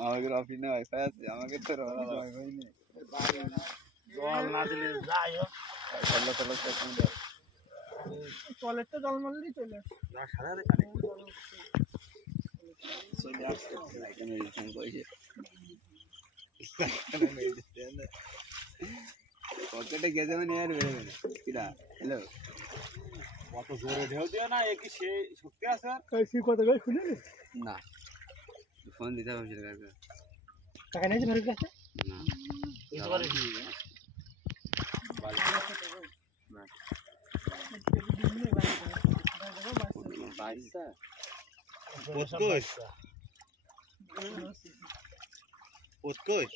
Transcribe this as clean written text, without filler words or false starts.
আমাকে অফিস না হয় আমাকে তো জল না দিলে যাই হোক টয়লেট তো জল মারলেই চলে পকেটে গেছে মানে আর বেরোবে না কিরা হ্যালো কত জোরে ঢেউ দিও না একই সেই শক্তি আছে কত গাছ খুলে না ফোন দিতে হবে সেটা টাকা নেই ভরে গেছে না বুঝতে পারিস Put good.